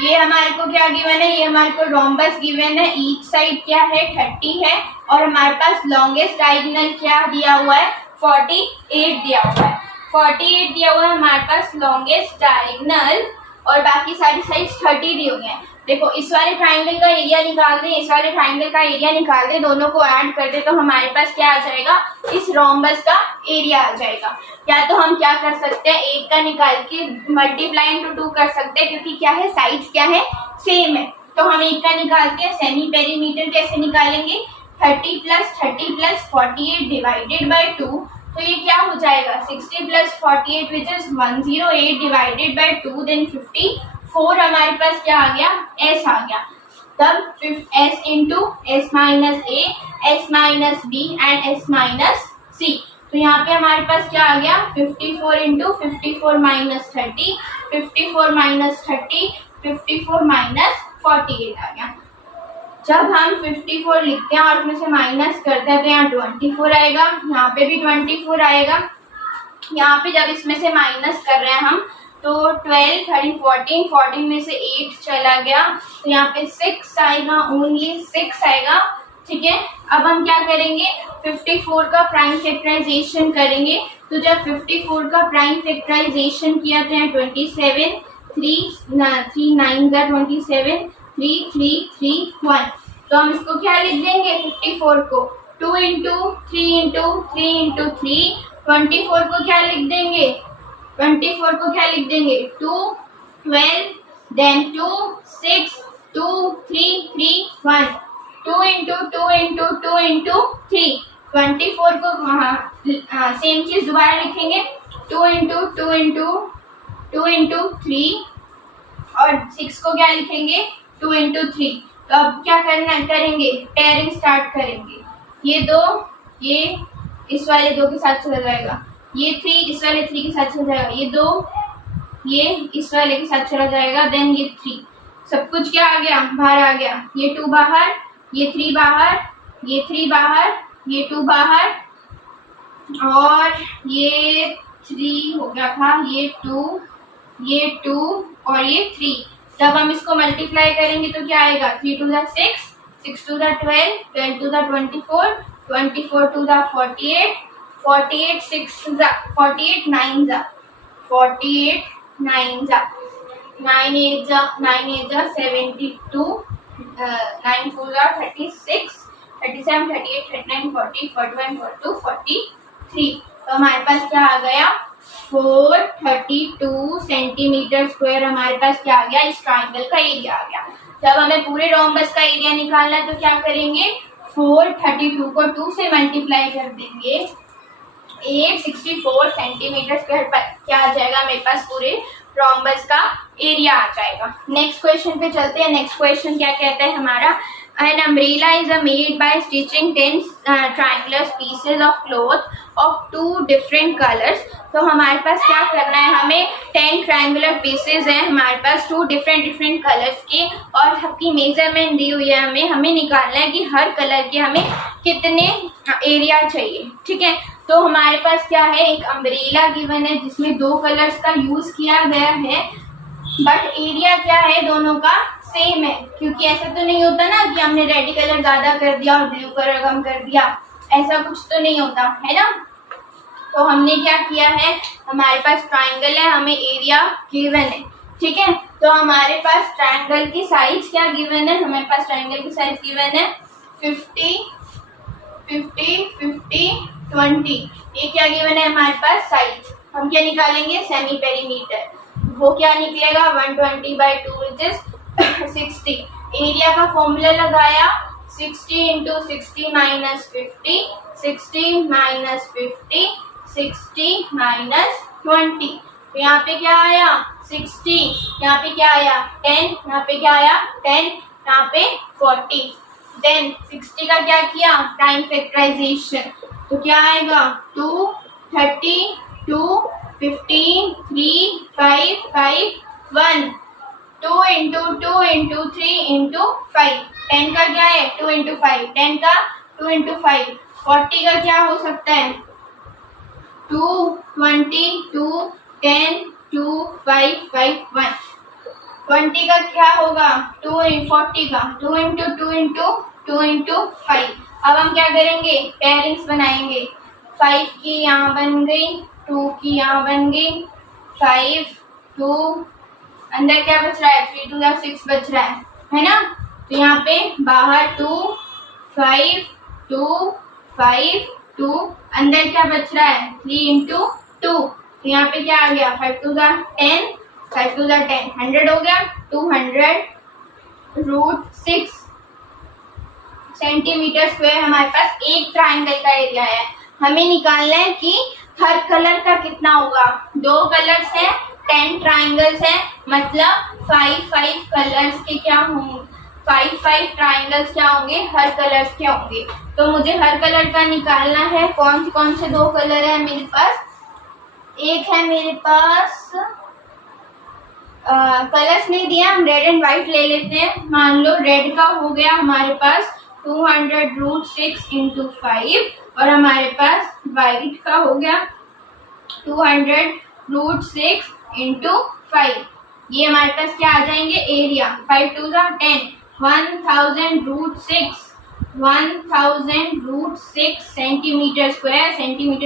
ये हमारे को क्या गिवन है, ये हमारे को रोम्बस गिवन है, ईच साइड क्या है 30 है, और हमारे पास लॉन्गेस्ट डायगोनल क्या दिया हुआ है 48 दिया हुआ है, 48 दिया हुआ है हमारे पास लॉन्गेस्ट डायगोनल, और बाकी सारी साइड्स 30 दी हुई हैं। देखो इस वाले ट्राइंगल का एरिया निकाल दें, इस वाले ट्राइंगल का एरिया निकाल दें, दोनों को ऐड कर दे तो हमारे पास क्या आ जाएगा, इस रोम्बस का एरिया आ जाएगा। या तो हम क्या कर सकते हैं, एक का निकाल के मल्टीप्लाई इंटू 2 कर सकते हैं, क्योंकि क्या है साइड्स क्या है सेम है, तो हम एक का निकालते हैं। सेमी पेरीमीटर कैसे निकालेंगे, 30 प्लस 48 डिवाइडेड बाई 2, तो ये क्या हो जाएगा 60 plus 48 which is 108 divided by 2, then 54 हमारे पास क्या आ गया, एस आ गया। तब S into S minus A, S minus B and S minus C, तो यहाँ पे हमारे पास क्या आ गया 54 इंटू 54 माइनस 30, 54 माइनस 30, 54 माइनस 48 आ गया। जब हम 54 लिखते हैं और उसमें से माइनस करते हैं तो यहाँ 24 आएगा, यहाँ पे भी 24 आएगा। यहाँ पे जब इसमें से माइनस कर रहे हैं हम तो 12 13 14 14 में से 8 चला गया, तो यहाँ पे 6 आएगा, ओनली 6 आएगा। ठीक है, अब हम क्या करेंगे 54 का प्राइम फैक्टराइजेशन करेंगे, तो जब 54 का प्राइम फैक्टराइजेशन किया तो यहाँ 27 3 9 का 27 3 3 3 1, तो हम इसको क्या लिख देंगे 54 को 2 इंटू 3 इंटू 3 इंटू 3, 24 को क्या लिख देंगे 24 को क्या लिख देंगे 2 12 देन 2 6 2 3 3 1, 2 इंटू 2 इंटू 2 इंटू 3, 24 को सेम चीज दोबारा लिखेंगे 2 इंटू 2 इंटू 2 इंटू 3, और 6 को क्या लिखेंगे 2 इंटू 3। तो अब क्या करेंगे पेयरिंग स्टार्ट करेंगे, ये दो ये इस वाले दो के साथ चला जाएगा, ये 3 इस वाले 3 के साथ चला जाएगा, ये 2 ये इस वाले के साथ चला जाएगा, देन ये 3 सब कुछ क्या आ गया, बाहर आ गया। ये 2 बाहर, ये 3 बाहर, ये 3 बाहर, ये 2 बाहर और ये 3 हो गया था, ये 2 और ये 3। जब हम इसको मल्टीप्लाई करेंगे तो क्या आएगा, 3 2 6, 6 2 12, 12 2 24, 24 2 48, 48 6 48 9 48 9 9 8 72, 9 4 36, 37 38 39 40 41 42 43। तो हमारे पास क्या आ गया, 432 सेंटीमीटर स्क्वायर हमारे पास क्या आ गया, इस ट्राइंगल का एरिया आ गया। जब हमें पूरे रोम्बस का एरिया निकालना है तो क्या करेंगे, 432 को 2 से मल्टीप्लाई कर देंगे, 864 सेंटीमीटर स्क्वायर पर क्या आ जाएगा, मेरे पास पूरे रोम्बस का एरिया आ जाएगा। नेक्स्ट क्वेश्चन पे चलते हैं। नेक्स्ट क्वेश्चन क्या कहता है हमारा, an umbrella is made by stitching 10 triangular pieces of cloth of 2 different colors। तो हमारे पास क्या करना है, हमें 10 ट्रायंगुलर पीसेज हैं हमारे पास 2 डिफरेंट कलर्स के, और सबकी मेजरमेंट दी हुई है हमें निकालना है कि हर कलर के हमें कितने एरिया चाहिए। ठीक है, तो हमारे पास क्या है, एक अम्ब्रेला गिवन है जिसमें 2 कलर्स का यूज किया गया है, बट एरिया क्या है दोनों का सेम है, क्योंकि ऐसा तो नहीं होता ना कि हमने रेड कलर ज्यादा कर दिया और ब्लू कलर कम कर दिया, ऐसा कुछ तो नहीं होता है ना। तो हमने क्या किया है, हमारे पास ट्राइंगल है, हमें एरिया गिवन है। ठीक है, तो हमारे पास ट्राइंगल की साइज क्या गिवन है, हमारे पास ट्राइंगल की साइज गिवन है 50 50 50 20। ये क्या गिवन है हमारे पास साइज, हम क्या निकालेंगे, सेमी पेरीमीटर, वो क्या निकलेगा 120/2 विच इज 60। एरिया का फॉर्मूला लगाया, 60 × 60 - 50, 60 - 50, 60 - 20। तो यहाँ पे क्या आया 60, यहाँ पे क्या आया 10, यहाँ पे क्या आया 10, यहाँ पे 40। देन 60 का क्या किया, टाइम फैक्टराइजेशन, तो क्या आएगा 2 30 2 15 3 5 5 1, 2 × 2 × 3 × 5। 10 का क्या है 2 × 5, 10 का 2 × 5। 40 का क्या हो सकता है 2 20 2 10 2 5 5 1। 20 का क्या होगा 2 × 40 का 2 × 2 × 2 × 5। अब हम क्या करेंगे, पेयरिंग्स बनाएंगे, 5 की यहाँ बन गई, 2 की यहाँ बन गई, 5 2, अंदर क्या बच रहा है 3 2 6 बच रहा है ना। तो यहाँ पे बाहर 2 5 2 5 2, अंदर क्या बच रहा है 3 × 2। तो यहाँ पे क्या आ गया 5 2 10, 5 2 10, 100 हो गया, 200√6 सेंटीमीटर स्क्वायर हमारे पास एक ट्राइंगल का एरिया है। हमें निकालना है कि हर कलर का कितना होगा, 2 कलर्स है, 10 ट्राइंगल्स है, मतलब 5 कलर्स के क्या होंगे, 5 ट्राइंगल्स क्या होंगे, हर कलर्स के होंगे। तो मुझे हर कलर का निकालना है, कौन से 2 कलर है मेरे पास, एक है मेरे पास कलर्स नहीं दिया, हम रेड एंड व्हाइट ले लेते हैं। मान लो रेड का हो गया हमारे पास 200√6 × 5 और हमारे पास व्हाइट का हो गया 200√6 × 5। ये हमारे पास क्या आ जाएंगे एरिया, 5 2 10, 1000√6 सेंटीमीटर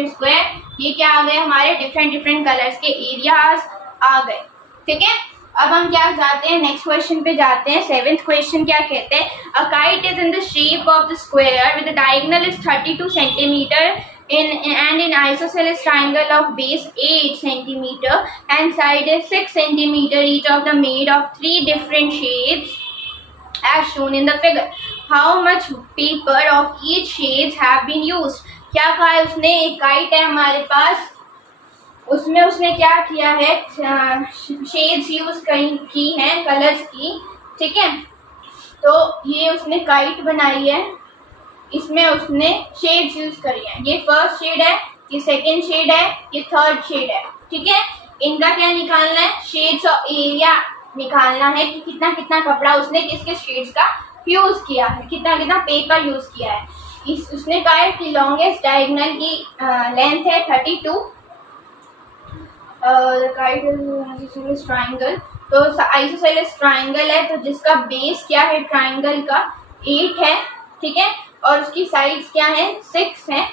स्क्वायर। ये क्या आ गए हमारे डिफरेंट कलर्स के एरियाज आ गए। ठीक है, अब हम क्या जाते हैं नेक्स्ट क्वेश्चन पे जाते हैं। 7th क्वेश्चन क्या कहते हैं, a kite is in the shape of the square with the diagonal is 32 centimetre in isosceles triangle of base 8 centimeter and side is 6 centimeter, each of them made of 3 different shapes as shown in the figure. How much paper of each shades have been used? क्या कहा है उसने, एक kite है हमारे पास, उसमें उसने क्या किया है, शेड्स यूज की हैं कलर्स की। ठीक है, तो ये उसने काइट बनाई है, इसमें उसने शेड्स यूज करी है। ये फर्स्ट शेड है, ये सेकेंड शेड है, ये थर्ड शेड है, ठीक है। इनका क्या निकालना है, शेड्स और एरिया निकालना है कि कितना कितना कपड़ा उसने किसके शेड्स का यूज किया है, कितना कितना पेपर यूज किया है। इस उसने कहा है कि लॉन्गेस्ट डायगोनल की लेंथ है 32, ट्राइंगल, तो आइसोसेलेस ट्राइंगल है, तो जिसका बेस क्या है ट्राइंगल का 8 है, ठीक है, और उसकी साइड्स क्या है 6 है,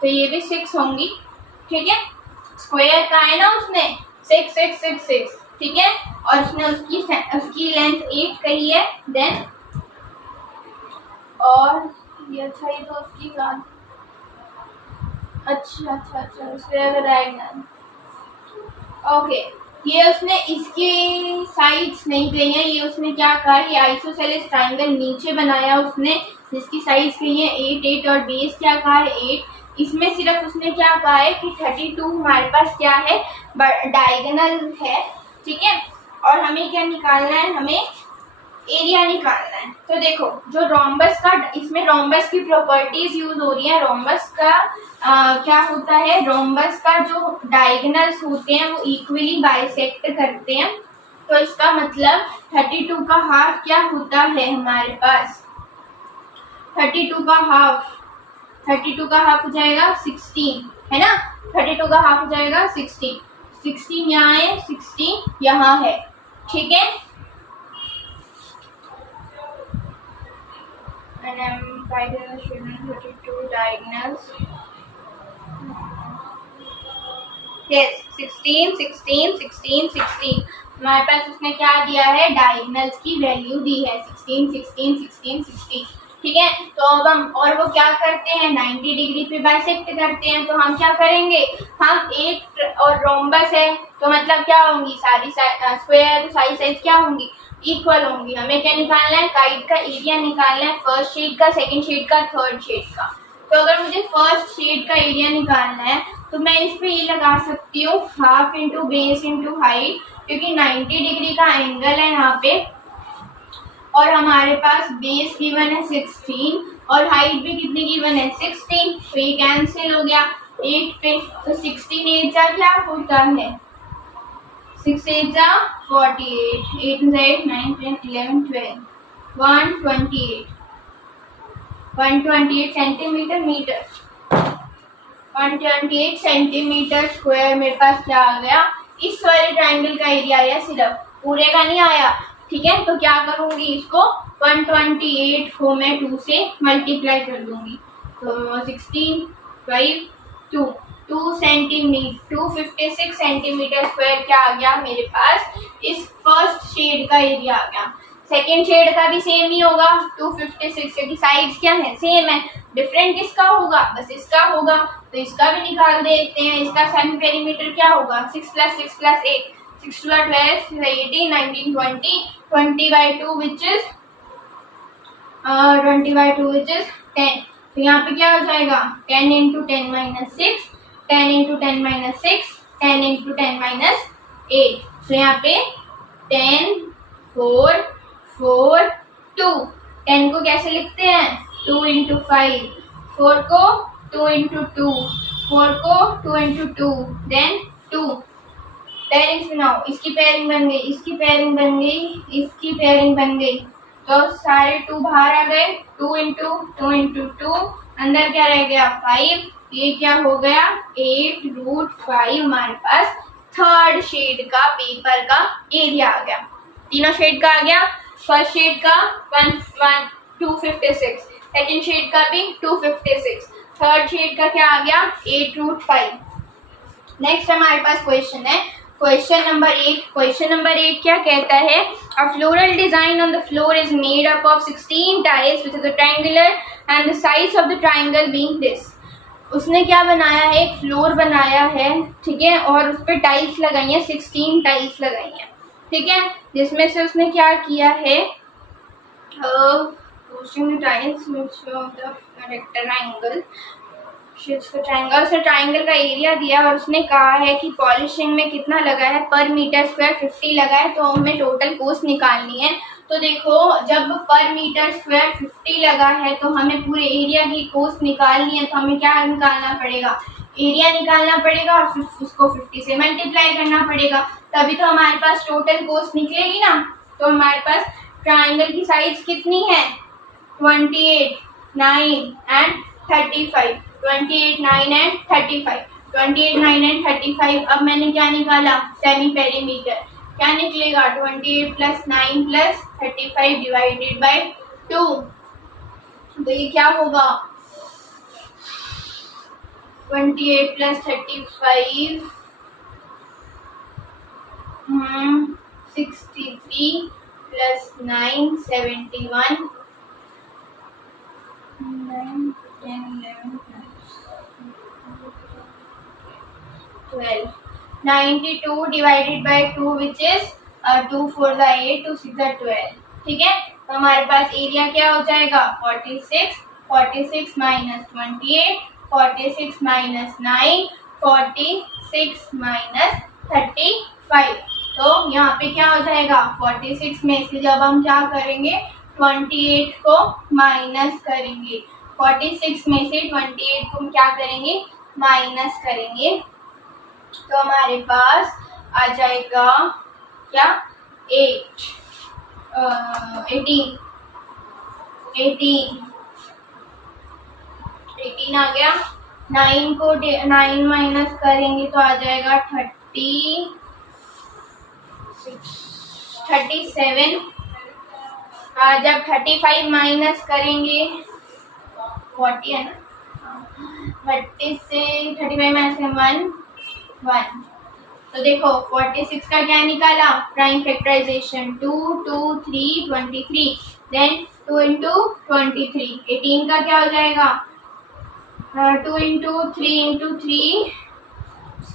तो ये भी 6 होंगी, ठीक है। स्क्वायर का है ना उसने 6 6 6 6, ठीक है, और उसने उसकी लेंथ 8 कही है। देन और ये अच्छा, ये तो उसकी बात, अच्छा स्क्वायर डायगोनल, ओके। ये उसने इसकी साइड्स नहीं कही है, ये उसने क्या कहा, ये आइसोसेलेस ट्राइंगल नीचे बनाया उसने, जिसकी साइड्स कही है 8 8 और बेस क्या कहा है 8। इसमें सिर्फ उसने क्या कहा है कि 32 हमारे पास क्या है डायगोनल है, ठीक है। और हमें क्या निकालना है, हमें एरिया निकालना है। तो देखो जो रोम्बस का, इसमें रोम्बस की प्रॉपर्टीज यूज हो रही है। रोम्बस का क्या होता है, रोम्बस का जो डायगोनल्स होते हैं वो इक्वली बाइसेक्ट करते हैं, तो इसका मतलब 32 का हाफ क्या होता है हमारे पास, 32 का हाफ हो जाएगा 16, है ना, 32 का हाफ हो जाएगा 16, 16 यहाँ है 16 यहाँ है, ठीक है। And I'm writing the student 32 diagonals. Yes, 16 16 16 16, हमारे पास उसने क्या दिया है, डायगोनल्स की वैल्यू दी है 16 16 16 16, ठीक है। तो अब हम, और वो क्या करते हैं 90 डिग्री पे बाइसेक्ट करते हैं, तो हम क्या करेंगे, हम एक और रोम्बस है तो मतलब क्या होंगी सारी स्क्वायर सारी साइड क्या होंगी इक्वल होंगी। हमें क्या निकालना है, काइट का एरिया निकालना है, फर्स्ट शेड का, सेकंड शेड का, थर्ड शेड का। तो अगर मुझे फर्स्ट शेड का एरिया निकालना है तो मैं इस पे ये लगा सकती हूँ half into base into height, क्योंकि 90 डिग्री का एंगल है यहाँ पे, और हमारे पास बेस गिवन है 16 और हाइट भी कितनी गिवन है 16, तो ये कैंसिल हो गया 8 पे, तो 16 8 जा क्या होता है 6 8 जा 48, 8 8 9 10 11 12 128 सेंटीमीटर मीटर, 128 सेंटीमीटर स्क्वायर मेरे पास क्या आ गया, इस वाले ट्राइंगल का एरिया आया, सिर्फ पूरे का नहीं आया, ठीक है। तो क्या करूंगी, इसको 128 को मैं 2 से मल्टीप्लाई कर दूंगी, तो 16 5 2 सेंटीमीटर 256 सेंटीमीटर स्क्वायर क्या आ गया मेरे पास, इस फर्स्ट शेड का एरिया आ गया। सेकेंड शेड का भी सेम ही होगा 256, क्योंकि साइड्स क्या है सेम है, डिफरेंट किसका होगा, बस इसका होगा, तो इसका भी निकाल देते हैं। इसका सन पेरीमीटर क्या होगा 6 + 6 + 8, 6 × 12 18 19 20, 20/2 which is 10, तो यहाँ पे क्या हो जाएगा 10 × 10 - 6, 10 × 10 - 6, 10 × 10 - 8, तो यहाँ पे 10 4 4 2, 10 को कैसे लिखते हैं 2 × 5, 4 को 2 × 2, 4 को 2 × 2, देन 2 पेयरिंग्स बनाओ, इसकी पेयरिंग बन गई, इसकी पेयरिंग बन गई, इसकी पेयरिंग बन गई, तो सारे 2 बाहर आ गए, 2 × 2 × 2, अंदर क्या रह गया 5, ये क्या हो गया 8√5, हमारे पास थर्ड शेड का पेपर का एरिया आ गया। तीनों शेड का आ गया, फर्स्ट शेड का 256, सेकेंड शेड का भी 256, थर्ड शेड का क्या आ गया 8√5। नेक्स्ट हमारे पास क्वेश्चन है, क्वेश्चन नंबर 8। क्वेश्चन नंबर 8 क्या कहता है, a floral design on the floor is made up of 16 tiles which is a triangular and the sides of the triangle being this. उसने क्या बनाया है, एक फ्लोर बनाया है, ठीक है, और उस पर टाइल्स लगाई हैं, 16 टाइल्स लगाई हैं, ठीक है, जिसमें से उसने क्या किया है टाइल्स रेक्टेंगल ट्रायंगल से ट्रायंगल का एरिया दिया और उसने कहा है कि पॉलिशिंग में कितना लगा है पर मीटर स्क्वायर 50 लगा है, तो हमें टोटल कॉस्ट निकालनी है। तो देखो जब पर मीटर स्क्वायर 50 लगा है तो हमें पूरे एरिया की कोस्ट निकालनी है, तो हमें क्या निकालना पड़ेगा, एरिया निकालना पड़ेगा और फिर उसको 50 से मल्टीप्लाई करना पड़ेगा, तभी तो हमारे पास टोटल कोस्ट निकलेगी ना। तो हमारे पास ट्राइंगल की साइज कितनी है, 28, 9 एंड 35, 28, 9 एंड 35, 28, 9 एंड 35। अब मैंने क्या निकाला, सेमी पेरीमीटर, क्या निकलेगा, 28 प्लस 9 प्लस 35 डिवाइडेड बाय 2, तो ये क्या होगा, 28 plus 35 63 plus 9 71 9 10 11 12 92 divided by 2 which is 2 4 8 2 6 12। ठीक है, तो हमारे पास एरिया क्या हो जाएगा, 46, 46 माइनस 28, 46 माइनस 9, 46 माइनस 35। तो यहाँ पे क्या हो जाएगा, 46 में से जब हम क्या करेंगे, 28 को माइनस करेंगे, 46 में से 28 को हम क्या करेंगे, माइनस करेंगे, तो हमारे पास आ जाएगा क्या, 18 आ गया। 9 को 9 माइनस करेंगे तो आ जाएगा 37। जब 35 माइनस करेंगे 40 है ना, 30 से 35 माइनस 1, तो देखो 46 का क्या निकाला, प्राइम फैक्टराइजेशन, 2 2 3 23, देन 2 इंटू 23, 18 का क्या हो जाएगा, 2 इंटू 3 इंटू 3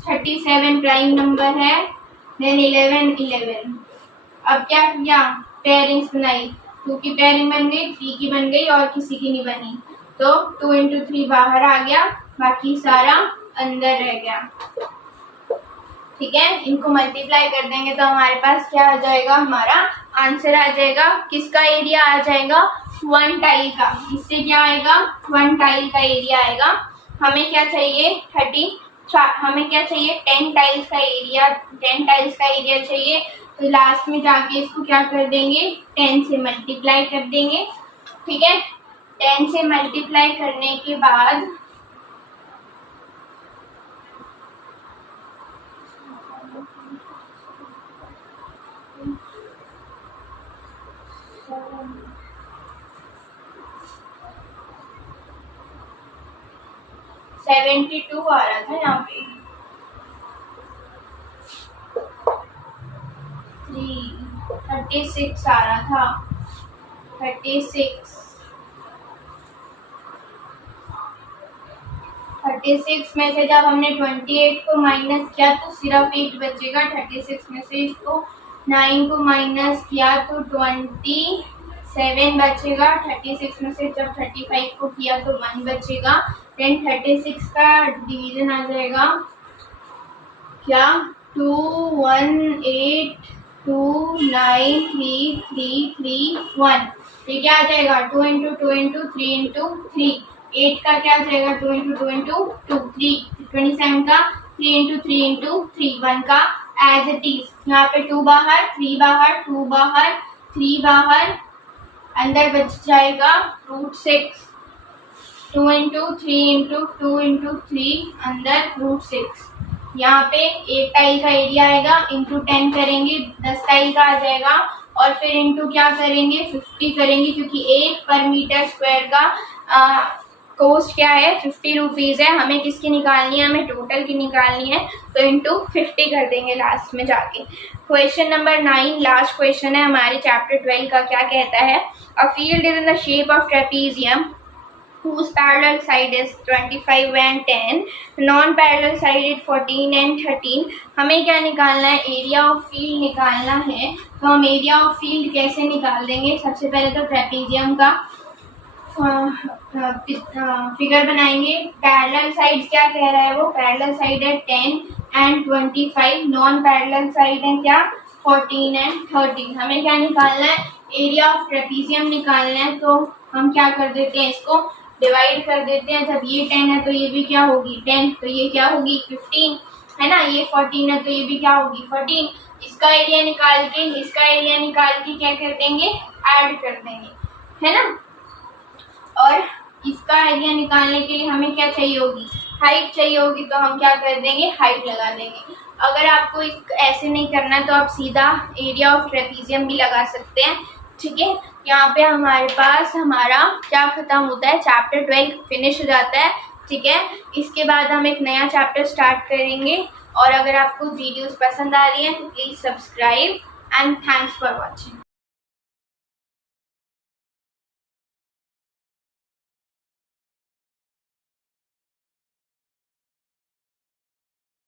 37 प्राइम नंबर है, देन 11। अब क्या किया, पेयरिंग्स बनाई, 2 की पेयरिंग बन गई, 3 की बन गई और किसी की नहीं बनी, तो 2 इंटू 3 बाहर आ गया, बाकी सारा अंदर रह गया। ठीक है, इनको मल्टीप्लाई कर देंगे तो हमारे पास क्या आ जाएगा, हमारा आंसर आ जाएगा, किसका एरिया आ जाएगा, 1 टाइल का। इससे क्या आएगा, 1 टाइल का एरिया आएगा। हमें क्या चाहिए, 10 टाइल्स का एरिया, 10 टाइल्स का एरिया चाहिए, तो लास्ट में जाके इसको क्या कर देंगे, 10 से मल्टीप्लाई कर देंगे। ठीक है, 10 से मल्टीप्लाई करने के बाद 72 आ रहा था यहाँ पे, 36 आ रहा था, 36 में से जब हमने 28 को माइनस किया तो सिर्फ 8 बचेगा, 36 में से इसको 9 को माइनस किया तो 27 बचेगा, 36 में से जब 35 को किया तो 1 बचेगा, देन 36 का डिवीजन आ जाएगा क्या, 2 1 8 2 9 3 3 3 1, ये क्या आ जाएगा, 2 इंटू 2 इंटू 3 इंटू 3, 8 का क्या आ जाएगा, 2 इंटू 2 इंटू 2 3, 27 का 3 इंटू 3 इंटू 3, 1 का एज इट इज, यहाँ पे 2 बाहर 3 बाहर 2 बाहर 3 बाहर, अंदर बच जाएगा √6, 2 इंटू 3 इंटू 2 इंटू 3, अंदर √6। यहाँ पे 1 टाइल का एरिया आएगा, इंटू 10 करेंगे 10 टाइल का आ जाएगा, और फिर इंटू क्या करेंगे, 50 करेंगे, क्योंकि 1 पर मीटर स्क्वायर का कॉस्ट क्या है, 50 रुपीज़ है। हमें किसकी निकालनी है, हमें टोटल की निकालनी है, तो इंटू 50 कर देंगे लास्ट में जाके। क्वेश्चन नंबर 9 लास्ट क्वेश्चन है हमारे चैप्टर 12 का। क्या कहता है, a field is in the shape of trapezium whose parallel side is 25 and 10, non-parallel side is 14 and 13। हमें क्या निकालना है, एरिया ऑफ फील्ड निकालना है। तो हम एरिया ऑफ फील्ड कैसे निकाल देंगे, सबसे पहले तो ट्रेपीजियम का फिगर बनाएंगे। पैरेलल साइड क्या कह रहा है, वो पैरेलल साइड है 10 and 25, नॉन पैरेलल साइड है क्या, 14 and 13। हमें क्या निकालना है, एरिया ऑफ ट्रेपीजियम निकालना है तो हम क्या कर देते हैं, इसको डिवाइड कर देते हैं। जब ये 10 है तो ये भी क्या होगी 10, तो ये क्या होगी 15 है ना। ये 14 है तो ये भी क्या होगी 14। इसका एरिया निकाल के इसका एरिया निकाल के क्या कर देंगे, ऐड कर देंगे है ना। और इसका एरिया निकालने के लिए हमें क्या चाहिए होगी, हाइट चाहिए होगी, तो हम क्या कर देंगे हाइट लगा देंगे। अगर आपको ऐसे नहीं करना तो आप सीधा एरिया ऑफ ट्रेपीजियम भी लगा सकते हैं, ठीक है। यहाँ पे हमारे पास हमारा क्या खत्म होता है, चैप्टर 12 फिनिश हो जाता है, ठीक है। इसके बाद हम एक नया चैप्टर स्टार्ट करेंगे। और अगर आपको वीडियोस पसंद आ रही है तो please subscribe and thanks for watching.